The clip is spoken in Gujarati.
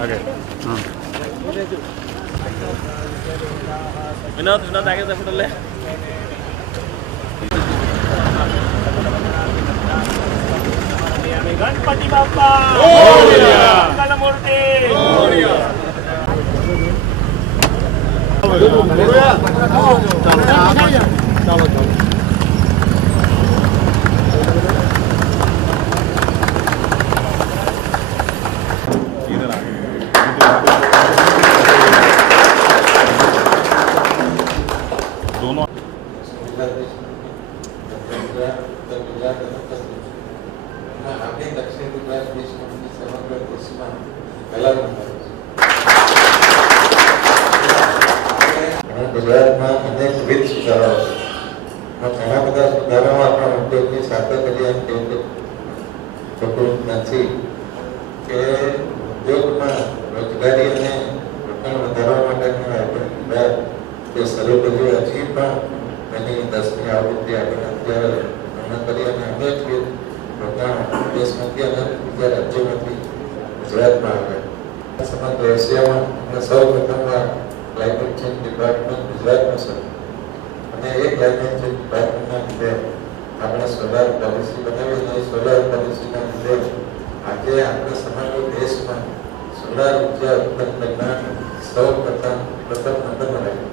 Okay. विनोद आगे से फोटो ले। गणपति बाप्पा मंगलमूर्ति दोनों આપણી દક્ષિણ ગુજરાત દેશની સમગ્ર દેશમાં પહેલા નંબર છે. ગુજરાતમાં અનેક વિવિધ સુધારાઓ ઘણા બધા સુધારાઓ આપણા ઉદ્યોગની સાથે કરી નથી કે ઉદ્યોગમાં રોજગારી અને રોકાણ વધારવા માટેનું આયોજન તે શરૂ કર્યું. હજી પણ એની 10મી આવૃત્તિ આપણે અત્યારે પૂર્ણ કરી અને અનેક રોકાણ દેશમાંથી અને બીજા રાજ્યોમાંથી ગુજરાતમાં આવે. સમગ્ર એશિયામાં આપણે સૌ પ્રથમવાર ક્લાઇમેટ ચેન્જ ડિપાર્ટમેન્ટ ગુજરાતમાં છે અને એ ક્લાઇમેટ ચેન્જ ડિપાર્ટમેન્ટના લીધે આપણે સોલાર પોલિસી બનાવી અને સોલાર પોલિસીના લીધે આજે આપણે સમગ્ર દેશમાં સોલાર ઉર્જા ઉત્પન્ન કરનાર સૌ પ્રથમ નંબર બનાવ્યો.